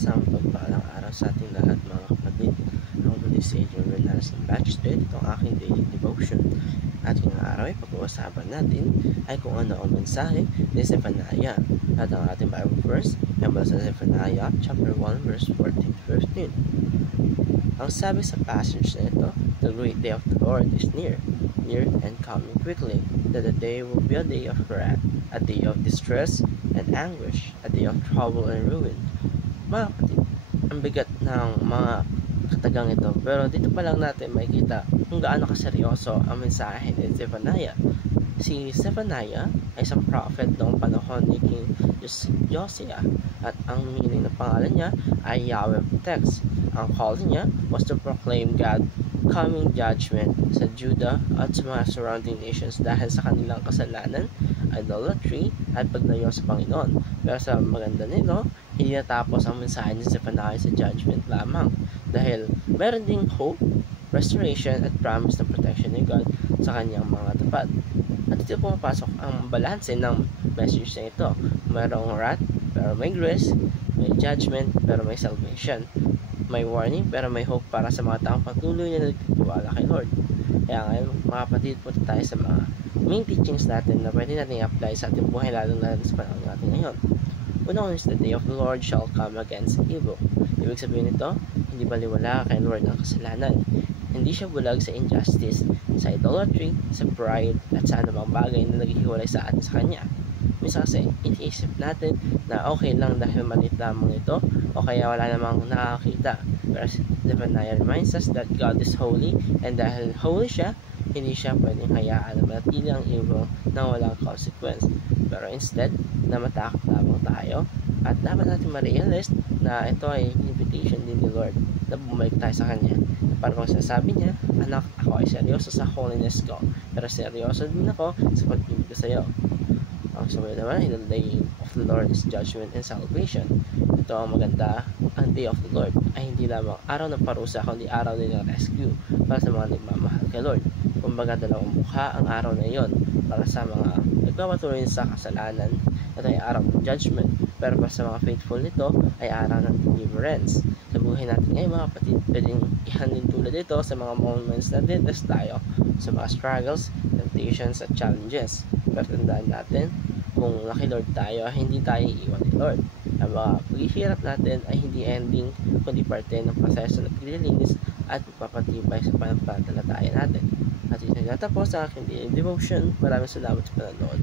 Isang pagpalang araw sa ating lahat mga kapatid. Ako muli si Adrian Renares ng Batch Street. Itong aking daily devotion. Ating araw ay pag-uusapan natin ay kung ano ang mensahe ni Zephaniah. At ang ating Bible verse ay mula sa Zephaniah chapter 1 verse 14-15. Ang sabi sa passage na ito, the great day of the Lord is near and coming quickly, that the day will be a day of wrath, a day of distress and anguish, a day of trouble and ruin. Mga kapatid, ang bigat ng mga katagang ito, pero dito pa lang natin makikita kung gaano kaseryoso ang mensahe ni Zephaniah. Si Zephaniah ay isang prophet noong panahon ni King Josiah, at ang meaning ng pangalan niya ay Yahweh Protects. Ang calling niya was to proclaim God coming judgment sa Judah at sa mga surrounding nations dahil sa kanilang kasalanan, idolatry at paglayo sa Panginoon. Pero sa maganda nito, hindi natapos ang mensahe ni Zephaniah sa judgment lamang, dahil meron ding hope, restoration at promise ng protection ni God sa kanyang mga tapat. At dito pumapasok ang balanse ng message na ito. Mayroong wrath pero may grace, may judgment pero may salvation, may warning pero may hope para sa mga taong patuloy na nagtitiwala kay Lord. Kaya ngayon mga kapatid, punta tayo sa mga main teachings natin na pwede natin i-apply sa ating buhay, lalo na sa panahon natin ngayon. Una is the day of the Lord shall come against evil. Ibig sabihin nito, hindi baliwala kay Lord ang kasalanan. Hindi siya bulag sa injustice, sa idolatry, sa pride, at sa anumang bagay na naghihiwalay sa atin sa Kanya. Minsan kasi, iniisip natin na okay lang dahil maliit lamang ito, o kaya wala namang nakakita. Pero Zephaniah reminds us that God is holy, and dahil holy siya, hindi siya pwedeng hayaan na manatili ang evil nang walang consequence. Pero instead, na matakot lamang tayo, at dapat natin ma-realize na ito ay invitation din ni Lord na bumalik tayo sa Kanya. Para kung sasabi niya, anak, ako ay seryoso sa holiness ko, pero seryoso din ako sa pag-ibig ko sa iyo. Ang sumunod naman, the day of the Lord is judgment and salvation. Ito ang maganda, ang day of the Lord ay hindi lamang araw ng parusa, kundi araw din ng rescue para sa mga nagmamahal kay Lord. Kumbaga, dalawang mukha ang araw na iyon para sa mga nagpapatuloy sa kasalanan. Ito ay araw ng judgment, pero para sa mga faithful nito ay araw ng deliverance. Sa buhay natin ngayon mga kapatid, pwedeng ihandin tulad ito sa mga moments na test tayo, sa mga struggles, temptations at challenges. Pero tandaan natin, kung laki Lord tayo, hindi tayo iiwan ni Lord. Ang mga paghihirap natin ay hindi ending, kundi parte ng proseso na paglilinis at pagpapatibay sa pananampalataya natin. At ito natapos sa aking daily devotion. Maraming salamat sa panonood.